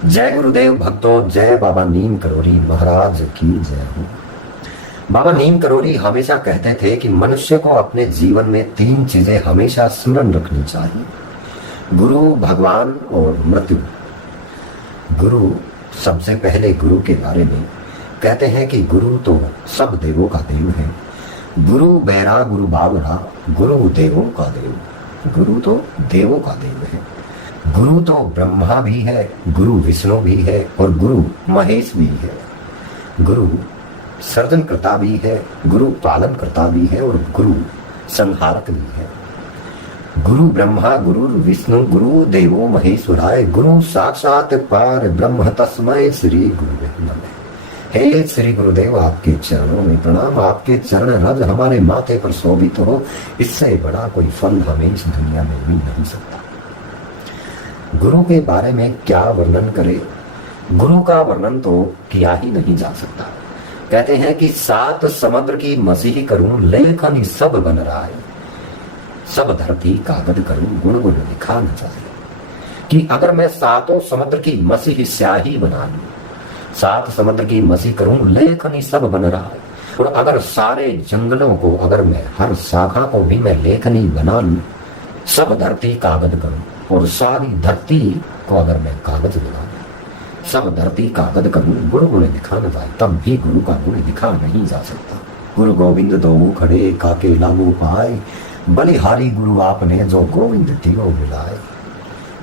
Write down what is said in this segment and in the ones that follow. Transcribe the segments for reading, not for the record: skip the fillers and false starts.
जय गुरुदेव भक्तों, जय बाबा नीम करोरी महाराज की जय हो। बाबा नीम करोरी हमेशा कहते थे कि मनुष्य को अपने जीवन में तीन चीजें हमेशा स्मरण रखनी चाहिए: गुरु, भगवान और मृत्यु। गुरु, सबसे पहले गुरु के बारे में कहते हैं कि गुरु तो सब देवों का देव है। गुरु बैरा गुरु बावरा, गुरु देवों का देव। गुरु तो देवों का देव है। गुरु तो ब्रह्मा भी है, गुरु विष्णु भी है और गुरु महेश भी है। गुरु सर्जन करता भी है, गुरु पालन करता भी है और गुरु संहारक भी है। गुरु ब्रह्मा गुरु विष्णु गुरु देवो महेश्वराय, गुरु साक्षात पार ब्रह्म तस्मै श्री गुरुवे नमः। हे श्री गुरुदेव, आपके चरणों में प्रणाम। आपके चरण रज हमारे माथे पर शोभित हो, इससे बड़ा कोई फल हमें इस दुनिया में मिल नहीं सकता। गुरु के बारे में क्या वर्णन करें? गुरु का वर्णन तो किया ही नहीं जा सकता। कहते हैं कि 7 समुद्र की मसीह करूं, लेखन सब बन रहा है। सब धरती कागज करूं, गुण गुण लिखा न जाए। कि अगर मैं 7 समुद्र की मसीह स्याही बना लूं, 7 समुद्र की मसीह करूं, लेखन सब बन रहा है। और अगर सारे जंगलों को, अगर मैं हर शाखा को भी मैं लेखनी बना लूं, सब धरती कागज करूं और सारी धरती को अगर मैं कागज बना लूं, सब धरती कागज करूं, गुरु गुण लिखा न जाए, तब भी गुरु का गुण लिखा नहीं जा सकता। गुरु गोविंद दो खड़े, काके लागू पाए, बलिहारी गुरु आपने जो गोविंद तिरो मिलाए।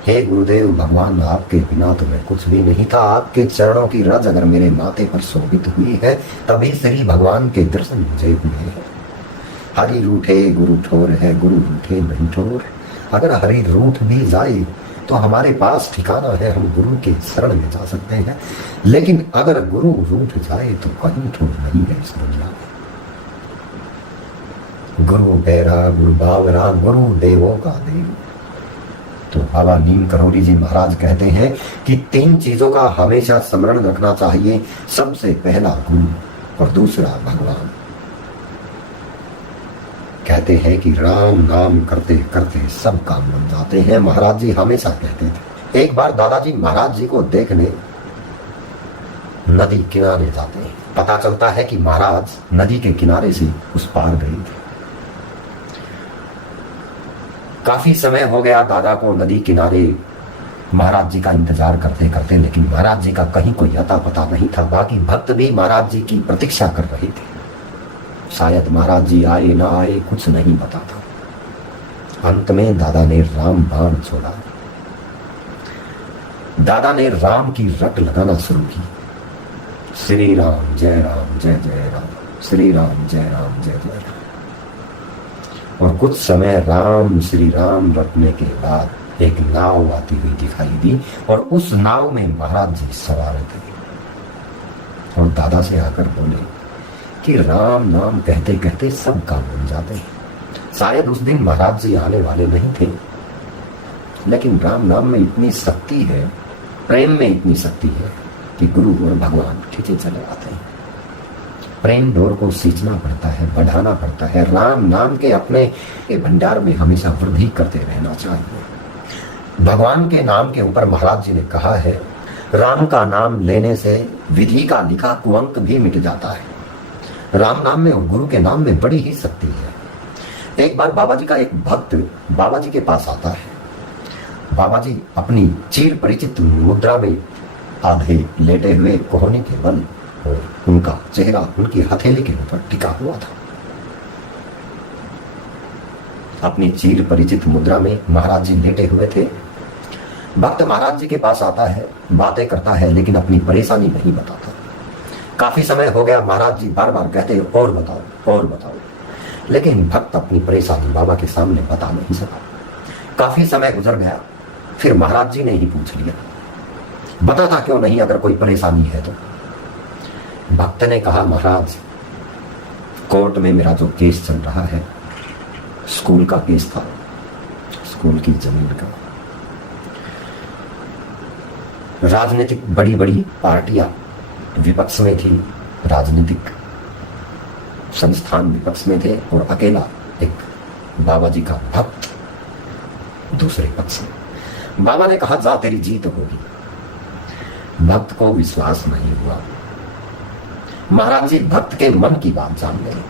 हे गुरुदेव भगवान, आपके बिना तो मैं कुछ भी नहीं था। आपके चरणों की रज अगर मेरे माथे पर शोभित हुई है, तभी श्री भगवान के दर्शन मुझे हुए हैं। हरि रूठे गुरु ठोर है, गुरु रूठे नहीं ठोर। अगर हरि रूठ भी जाए तो हमारे पास ठिकाना है, हम गुरु के शरण में जा सकते हैं। लेकिन अगर गुरु रूठ जाए तो कहीं ठोर नहीं है इस दुनिया में। गुरु बैरा गुरु बावरा, गुरु देवों का देव। तो बाबा नीम करोरी जी महाराज कहते हैं कि 3 चीजों का हमेशा स्मरण रखना चाहिए। सबसे पहला गुरु और दूसरा भगवान। कहते हैं कि राम नाम करते करते सब काम बन जाते हैं, महाराज जी हमेशा कहते थे। एक बार दादाजी महाराज जी को देखने नदी किनारे जाते हैं। पता चलता है कि महाराज नदी के किनारे से उस पार गए थे। काफी समय हो गया दादा को नदी किनारे महाराज जी का इंतजार करते करते, लेकिन महाराज जी का कहीं कोई अता पता नहीं था। बाकी भक्त भी महाराज जी की प्रतीक्षा कर रहे थे। शायद महाराज जी आए ना आए, कुछ नहीं पता था। अंत में दादा ने राम बाण छोड़ा। दादा ने राम की रट लगाना शुरू की। श्री राम जय राम, श्री राम जय जय राम। और कुछ समय राम श्री राम रटने के बाद एक नाव आती हुई दिखाई दी और उस नाव में महाराज जी सवार थे और दादा से आकर बोले कि राम नाम कहते कहते सब काम बन जाते हैं। शायद उस दिन महाराज जी आने वाले नहीं थे, लेकिन राम नाम में इतनी शक्ति है, प्रेम में इतनी शक्ति है कि गुरु और भगवान खींचे चले आते हैं। प्रेम डोर को सींचना पड़ता है, बढ़ाना पड़ता है। राम नाम के अपने भंडार में हमेशा वृद्धि करते रहना चाहिए। भगवान के नाम के ऊपर महाराज जी ने कहा है, राम का नाम लेने से विधि का लिखा कुअंक भी मिट जाता है। राम नाम में और गुरु के नाम में बड़ी ही शक्ति है। एक बार बाबा जी का एक भक्त बाबा जी के पास आता है। बाबा जी अपनी चिर परिचित मुद्रा में आधे लेटे हुए कोहनी के बल और उनका चेहरा उनकी हथेली के ऊपर टिका हुआ था। अपनी चिर परिचित मुद्रा में महाराज जी लेटे हुए थे। भक्त महाराज जी के पास आता है, बातें करता है, लेकिन अपनी परेशानी नहीं बताता। काफी समय हो गया, महाराज जी बार बार कहते और बताओ और बताओ, लेकिन भक्त अपनी परेशानी बाबा के सामने बता नहीं सका। काफी समय गुजर गया, फिर महाराज जी ने ही पूछ लिया, बताता क्यों नहीं अगर कोई परेशानी है तो। भक्त ने कहा, महाराज कोर्ट में मेरा जो केस चल रहा है, स्कूल का केस था, स्कूल की जमीन का। राजनीतिक बड़ी बड़ी पार्टियां विपक्ष में थी, राजनीतिक संस्थान विपक्ष में थे और अकेला एक बाबा जी का भक्त दूसरे पक्ष में। बाबा ने कहा, जा तेरी जीत होगी। भक्त को विश्वास नहीं हुआ। महाराज जी भक्त के मन की बात जान गए।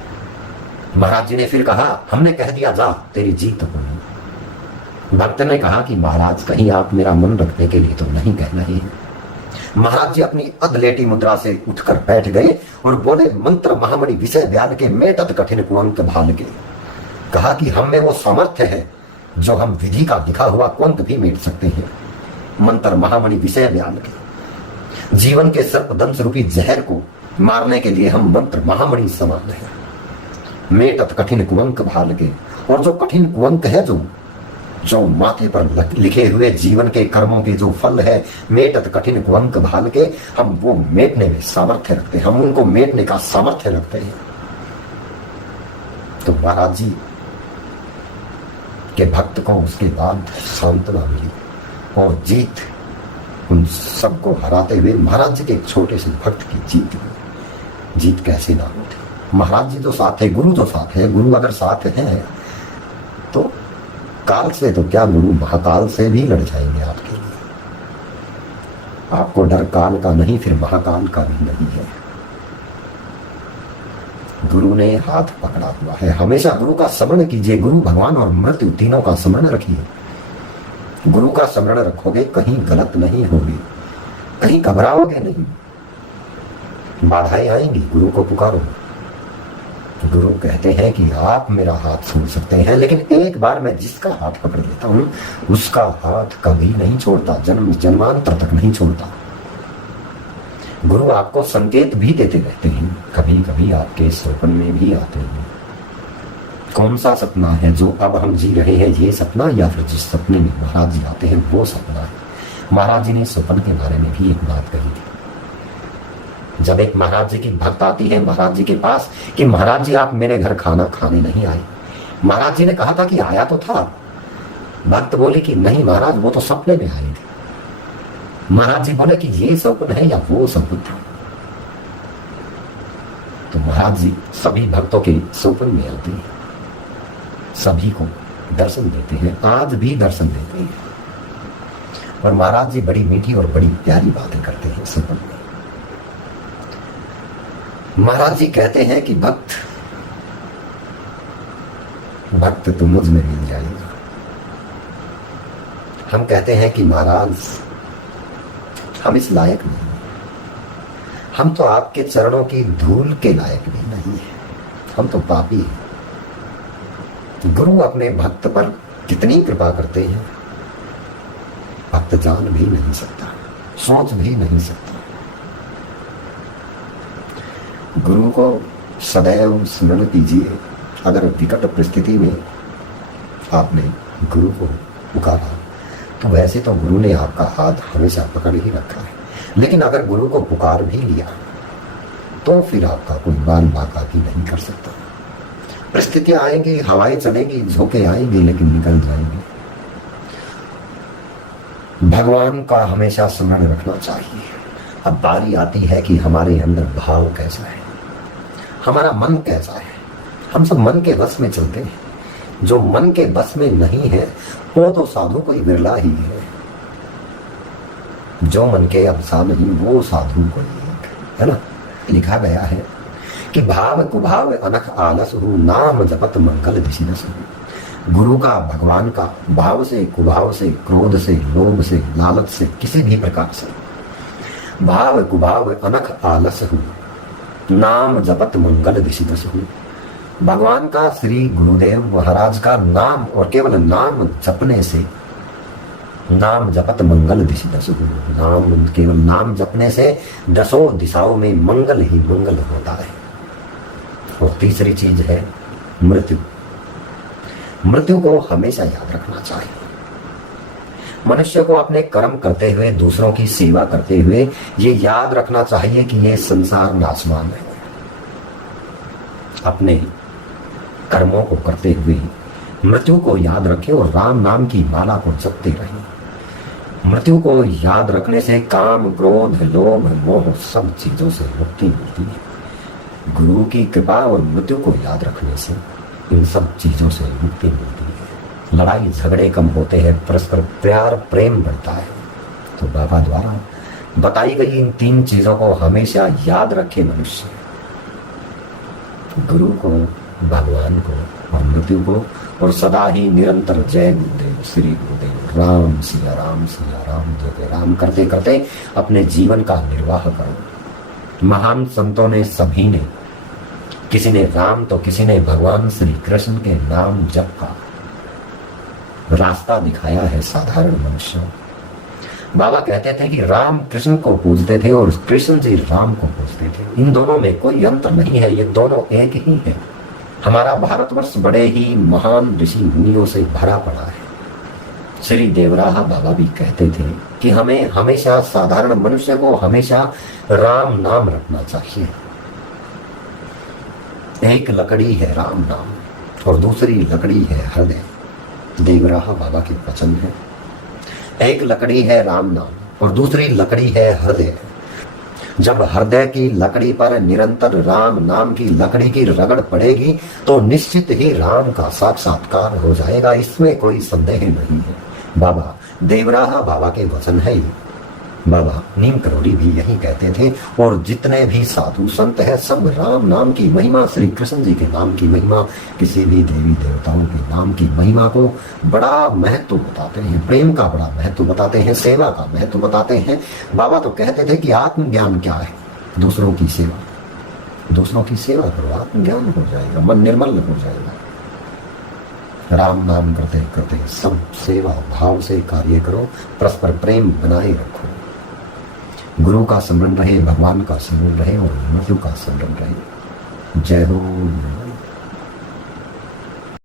महाराज जी ने फिर कहा, हमने कह दिया जा, तेरी जीत हुई। भक्त ने कहा कि महाराज कहीं आप मेरा मन रखने के लिए तो नहीं कह रहे हैं। महाराज जी अपनी अधलेटी मुद्रा से उठकर बैठ गए और बोले, मंत्र महामणि विषय व्याध के मेटत कठिन कुंत भाल के। कहा कि हम में वो सामर्थ्य है जो हम विधि का लिखा हुआ कुंत भी मेट सकते हैं। मंत्र महामणि विषय व्याध के जीवन के सर्पदंश रूपी जहर को मारने के लिए हम मंत्र महामणि समान है। मेटत कठिन कुंक भाल के, और जो कठिन कुंक है, जो माथे पर लिखे हुए जीवन के कर्मों के जो फल है, मेटत कठिन कुंक भाल के, हम वो मेटने में सामर्थ्य रखते हैं, हम उनको मेटने का सामर्थ्य रखते हैं। तो महाराज जी के भक्त को उसके बाद सांत्वना मिली और जीत उन सबको हराते हुए महाराज जी के एक छोटे से भक्त की जीत हुई। जीत कैसे ना होती, महाराज जी तो साथ है, गुरु तो साथ है। गुरु अगर साथ है तो काल से तो क्या, गुरु महाकाल से भी लड़ जाएंगे आपके लिए। आपको डर काल का नहीं, फिर महाकाल का भी नहीं है। गुरु ने हाथ पकड़ा हुआ है। हमेशा गुरु का स्मरण कीजिए। गुरु, भगवान और मृत्यु तीनों का स्मरण रखिए। गुरु का स्मरण रखोगे, कहीं गलत नहीं होगी, कहीं घबराओगे नहीं। बाधाएं आएंगी, गुरु को पुकारो। गुरु कहते हैं कि आप मेरा हाथ छोड़ सकते हैं, लेकिन एक बार मैं जिसका हाथ पकड़ लेता हूं उसका हाथ कभी नहीं छोड़ता, जन्म जन्मांतर तक नहीं छोड़ता। गुरु आपको संकेत भी देते रहते हैं, कभी कभी आपके स्वप्न में भी आते हैं। कौन सा सपना है जो अब हम जी रहे हैं, ये सपना, या फिर जिस सपने में महाराज जी आते हैं वो सपना है। महाराज जी ने स्वप्न के बारे में भी एक बात कही थी। जब एक महाराज जी की भक्त आती है महाराज जी के पास कि महाराज जी आप मेरे घर खाना खाने नहीं आए। महाराज जी ने कहा था कि आया तो था। भक्त बोले कि नहीं महाराज, वो तो सपने में आए थे। महाराज जी बोले कि ये स्वप्न है या वो स्वप्न था। तो महाराज जी सभी भक्तों के स्वप्न में आते हैं, सभी को दर्शन देते हैं, आज भी दर्शन देते हैं। और महाराज जी बड़ी मीठी और बड़ी प्यारी बातें करते हैं स्वप्न में। महाराज जी कहते हैं कि भक्त तो मुझ में मिल जाएगा। हम कहते हैं कि महाराज हम इस लायक नहीं, हम तो आपके चरणों की धूल के लायक भी नहीं है, हम तो पापी हैं। गुरु अपने भक्त पर कितनी कृपा करते हैं, भक्त जान भी नहीं सकता, सोच भी नहीं सकता। गुरु को सदैव स्मरण कीजिए। अगर विकट परिस्थिति में आपने गुरु को पुकारा तो वैसे तो गुरु ने आपका हाथ हमेशा पकड़ ही रखा है, लेकिन अगर गुरु को पुकार भी लिया तो फिर आपका कोई बाल बाका भी नहीं कर सकता। परिस्थितियां आएंगी, हवाएं चलेंगी, झोंके आएंगे, लेकिन निकल जाएंगे। भगवान का हमेशा स्मरण रखना चाहिए। अब बारी आती है कि हमारे अंदर भाव कैसा है, हमारा मन कैसा है। हम सब मन के बस में चलते हैं। जो मन के बस में नहीं है वो तो साधु कोई बिरला ही है। जो मन के अवसा नहीं वो साधु कोई है ना। लिखा गया है कि भाव कुभाव अनख आलस हूँ, नाम जपत मंगल दिशिनस हूँ। गुरु का, भगवान का भाव से, कुभाव से, क्रोध से, लोभ से, लालच से, किसी भी प्रकार से, भाव कुभाव अनख आलस हूँ, नाम जपत मंगल दिशिनस हूँ। भगवान का, श्री गुरुदेव महाराज का नाम और केवल नाम जपने से, नाम जपत मंगल दिशिनस हूँ, नाम, केवल नाम जपने से दसों दिशाओं में मंगल ही मंगल होता है। और तीसरी चीज है मृत्यु। मृत्यु को हमेशा याद रखना चाहिए। मनुष्य को अपने कर्म करते हुए, दूसरों की सेवा करते हुए ये याद रखना चाहिए कि ये संसार नाशवान है। अपने कर्मों को करते हुए मृत्यु को याद रखें और राम नाम की माला को जपते रहें। मृत्यु को याद रखने से काम, क्रोध, लोभ, मोह सब चीजों से मुक्ति मिलती है। गुरु की कृपा और मृत्यु को याद रखने से इन सब चीजों से मुक्ति मिलती है। लड़ाई झगड़े कम होते हैं, परस्पर प्यार प्रेम बढ़ता है। तो बाबा द्वारा बताई गई इन 3 चीजों को हमेशा याद रखे मनुष्य, गुरु को, भगवान को और मृत्यु को, और सदा ही निरंतर जय गुरुदेव, श्री गुरुदेव, राम सिया राम, सिया राम, जय जय राम करते करते अपने जीवन का निर्वाह करो। महान संतों ने सभी ने, किसी ने राम तो किसी ने भगवान श्री कृष्ण के नाम जप का रास्ता दिखाया है साधारण मनुष्यों। बाबा कहते थे कि राम कृष्ण को पूजते थे और कृष्ण जी राम को पूजते थे। इन दोनों में कोई अंतर नहीं है, ये दोनों एक ही है। हमारा भारतवर्ष बड़े ही महान ऋषि मुनियों से भरा पड़ा है। श्री देवराहा बाबा भी कहते थे कि हमें हमेशा, साधारण मनुष्य को हमेशा राम नाम रखना चाहिए। एक लकड़ी है राम नाम और दूसरी लकड़ी है हृदय। देवराहा बाबा के वचन है। एक लकड़ी है राम नाम और दूसरी लकड़ी है हृदय। जब हृदय की लकड़ी पर निरंतर राम नाम की लकड़ी की रगड़ पड़ेगी तो निश्चित ही राम का साक्षात्कार हो जाएगा, इसमें कोई संदेह नहीं है। बाबा देवराहा बाबा के वचन है ये। बाबा नीम करोड़ी भी यही कहते थे, और जितने भी साधु संत हैं सब राम नाम की महिमा, श्री कृष्ण जी के नाम की महिमा, किसी भी देवी देवताओं के नाम की महिमा को बड़ा महत्व बताते हैं, प्रेम का बड़ा महत्व बताते हैं, सेवा का महत्व बताते हैं। बाबा तो कहते थे कि आत्मज्ञान क्या है? दूसरों की सेवा, दूसरों की सेवा करो, आत्मज्ञान हो जाएगा, मन निर्मल हो जाएगा। राम नाम करते करते सब सेवा भाव से कार्य करो, परस्पर प्रेम बनाए रखो। गुरु का स्मरण रहे, भगवान का स्मरण रहे और मृत्यु का स्मरण रहे। जय हो।